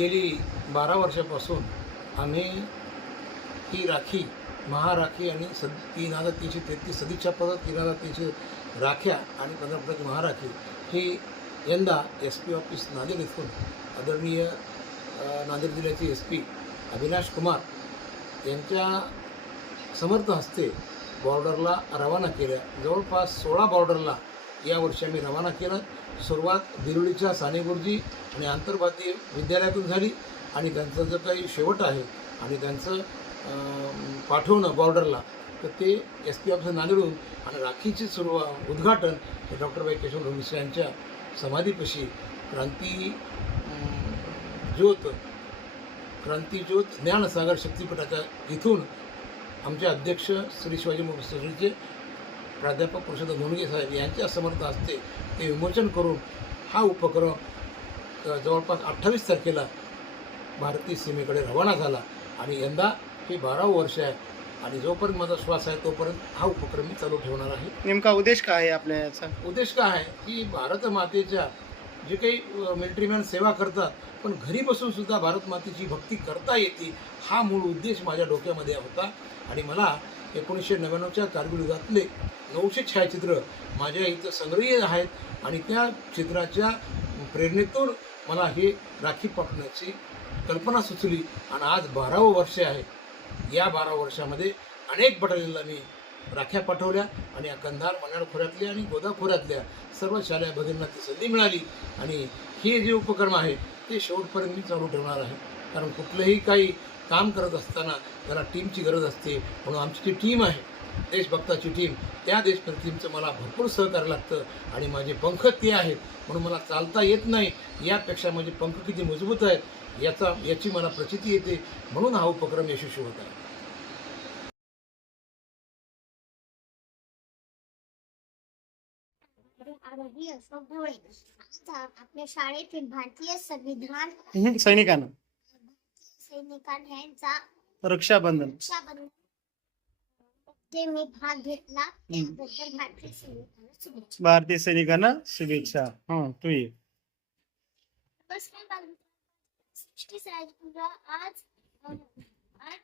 गेली बारा वर्षापासून आम्ही ही राखी महाराखी आणि सद तीन हजार तीनशे तेहतीस सदिच्छा पदक तीन हजार तीनशे राख्या आणि पंधरा पदक महाराखी ही यंदा एस पी ऑफिस नांदेड इथून आदरणीय नांदेड जिल्ह्याचे एस पी अविनाश कुमार यांच्या समर्थ हस्ते बॉर्डरला रवाना केल्या. जवळपास सोळा बॉर्डरला यावर्षी आम्ही रवाना केलं. सुरुवात बिरुलीच्या सानेगुरुजी आणि आंतरभारतीय विद्यालयातून झाली आणि त्यांचं जो काही शेवट आहे आणि त्यांचं पाठवणं बॉर्डरला तर ते एस पी ऑफिसर नांदेडून आणि राखीचे सुरुवात उद्घाटन हे डॉक्टर बाई केशव मिश्र यांच्या समाधीपाशी क्रांती ज्योत क्रांतीज्योत ज्ञानसागर शक्तिपीठाच्या इथून आमचे अध्यक्ष श्री शिवाजी मुखर्जीचे प्राध्यापक पुरुषोत्तम धोंडगे साहेब यांच्या समर्थ हस्ते ते विमोचन करून हा उपक्रम जवळपास अठ्ठावीस तारखेला भारतीय सीमेकडे रवाना झाला. आणि यंदा हे बारावं वर्ष आहे. आणि जोपर्यंत माझा श्वास आहे तोपर्यंत हा उपक्रम मी चालू ठेवणार आहे. नेमका उद्देश काय आहे आपल्या याचा? उद्देश काय आहे? की भारत मातेच्या जे काही मिलिटरीमॅन सेवा करतात पण घरी बसून सुद्धा भारत मातेची भक्ती करता येते हा मूळ उद्देश माझ्या डोक्यामध्ये होता. आणि मला एकोणीसशे नव्याण्णवच्या कारगिल नऊशे छायाचित्र माझ्या इथं संग्रही आहेत आणि त्या चित्राच्या प्रेरणेतून मला हे राखी पाठवण्याची कल्पना सुचली आणि आज बारावं वर्ष आहे. या बारा वर्षामध्ये अनेक बटालियनला मी राख्या पाठवल्या आणि या कंधार मन्याड खोऱ्यातल्या आणि गोदा खोऱ्यातल्या सर्व शालेय भगिनींना ती संधी मिळाली. आणि हे जे उपक्रम आहे ते शेवटपर्यंत मी चालू ठेवणार आहे. कारण कुठलंही काही काम करत असताना त्याला टीमची गरज असते. म्हणून आमची जी टीम आहे देशभक्ताची टीम त्या देशभक्ती टीमचं मला भरपूर सहकार्य लागतं. आणि माझे पंख ते आहेत म्हणून मला चालता येत नाही. यापेक्षा माझे पंख किती मजबूत आहेत याचा याची मला प्रचिती येते. म्हणून हा उपक्रम यशस्वी होत आहे. आपल्या शाळेतील भारतीय संविधान सैनिकांना. सैनिकांचा रक्षाबंधन. रक्षाबंधन ते मी भाग घेतला. त्याबद्दल भारतीय सैनिकांना शुभेच्छा. भारतीय सैनिकांना शुभेच्छा. हा तू ये. नमस्कार. सृष्टी आज आज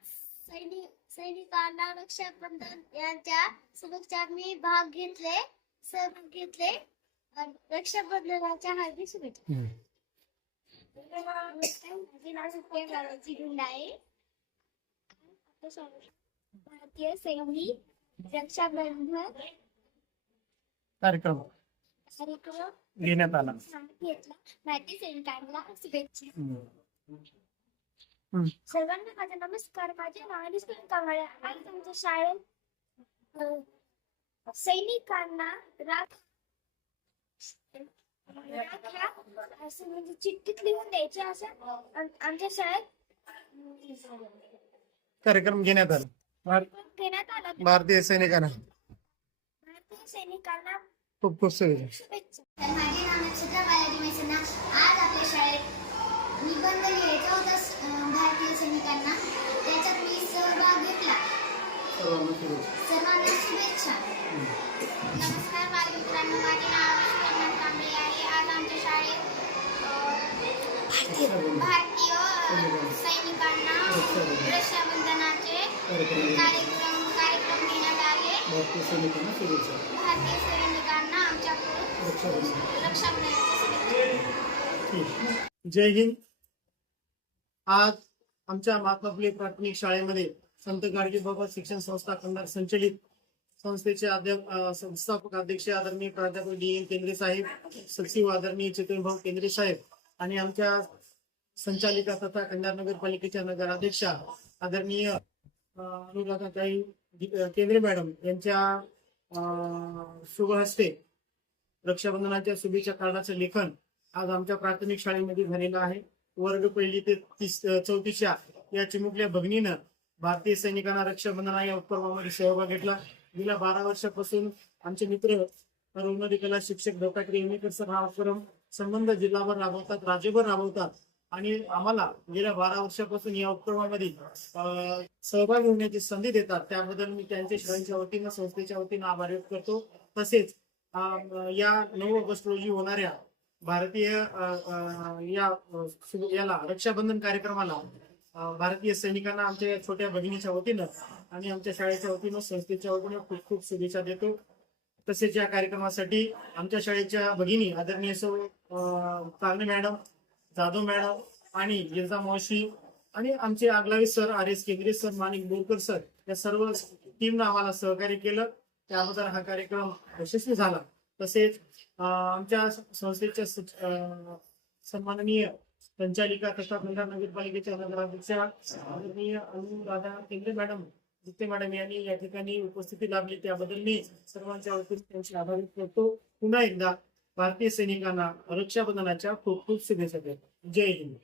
सैनिक सैनिकांना रक्षाबंधन यांच्या शुभेच्छा मी भाग घेतले सहभाग घेतले. अं, रक्षाबंधनाच्या हार्दिक शुभेच्छा. माझे नाव भारतीय सैनिक रक्षाबंधन कार्यक्रम कार्यक्रम घेण्यात आला. घेतला भारतीय सैनिकांना शुभेच्छा. सर्वांना माझा नमस्कार. माझे नाव अनुष्का कांबळे. आज आमच्या शाळेत सैनिकांना राख असं म्हणजे चिठ्ठीत लिहून द्यायचे असं आम- आमच्या शाळेत कार्यक्रम घेण्यात आला. घेण्यात आला भारतीय सैनिकांना. भारतीय सैनिकांना खूप खूप शुभेच्छा शुभेच्छा माझे नाव नक्षत्रा बालाजी मैसना आज आपल्या शाळेत निबंध लिहायचा होता भारतीय सैनिकांना त्याच्यात मी सहभाग घेतला सर्वांना शुभेच्छा. नमस्कार बालमित्रांनो. माझे नाव आमच्या शाळेत भारतीय सैनिकांना रक्षाबंधनाचे कार्यक्रम कार्यक्रम घेण्यात आले. भारतीय सैनिकांना आमच्याकडून रक्षाबंधनाच्या शुभेच्छा. जय हिंद. आज आमच्या महात्मा फुले प्राथमिक शाळेमध्ये संत गाडगे बाबा शिक्षण संस्था कंधार संचलित संस्थेचे अध्यक्ष संस्थापक अध्यक्ष आदरणीय प्राध्यापक डी एन केंद्रे साहेब सचिव आदरणीय चेतनभाऊ केंद्रे साहेब आणि आमच्या संचालिका तथा कंधार नगरपालिकेच्या नगराध्यक्षा आदरणीय अनुराधाताई केंद्रे मॅडम यांच्या अं, शुभ हस्ते रक्षाबंधनाच्या शुभेच्छा कार्डाचं लेखन आज आमच्या प्राथमिक शाळेमध्ये झालेलं आहे. वर्ग पहिली ते तीस चौथीच्या या चिमुकल्या भगिनीनं भारतीय सैनिकांना रक्षाबंधना या उपक्रमामध्ये सहभाग घेतला. गेल्या बारा वर्षापासून आमचे मित्र रघुनदी कला शिक्षक दत्तात्रय येणेकर हा उपक्रम संबंध जिल्हाभर राबवतात राज्यभर राबवतात. आणि आम्हाला गेल्या बारा वर्षापासून या उपक्रमामध्ये अं, सहभागी होण्याची संधी देतात. त्याबद्दल मी त्यांच्या शाळेच्या वतीनं संस्थेच्या वतीनं आभार व्यक्त करतो. तसेच अं, या नऊ ऑगस्ट रोजी होणाऱ्या भारतीय या याला रक्षाबंधन कार्यक्रमाला भारतीय सैनिकांना आमच्या या छोट्या भगिनीच्या वतीनं आणि आमच्या शाळेच्या वतीनं संस्थेच्या वतीनं खूप खूप शुभेच्छा देतो. तसेच या कार्यक्रमासाठी आमच्या शाळेच्या भगिनी आदरणीय सौ अ, मॅडम जाधव मॅडम आणि गिरजा मावशी आणि आमचे Aglavi sir R S Kendre sir Manik Borkar sir या सर्व टीमनं आम्हाला सहकार्य केलं. त्याबद्दल हा कार्यक्रम यशस्वी झाला. तसेच आमच्या संस्थेच्या अं, सन्माननीय संचालिका तथा नगरपालिकेच्या नगराध्यक्षा आदरणीय अनुराधा केंद्रे मॅडम गुप्ते मॅडम यांनी या ठिकाणी उपस्थिती लाभली. त्याबद्दल मी सर्वांच्या वतीने त्यांचे आभार करतो. पुन्हा एकदा भारतीय सैनिकांना रक्षाबंधनाच्या खूप खूप शुभेच्छा देतो. जय हिंद.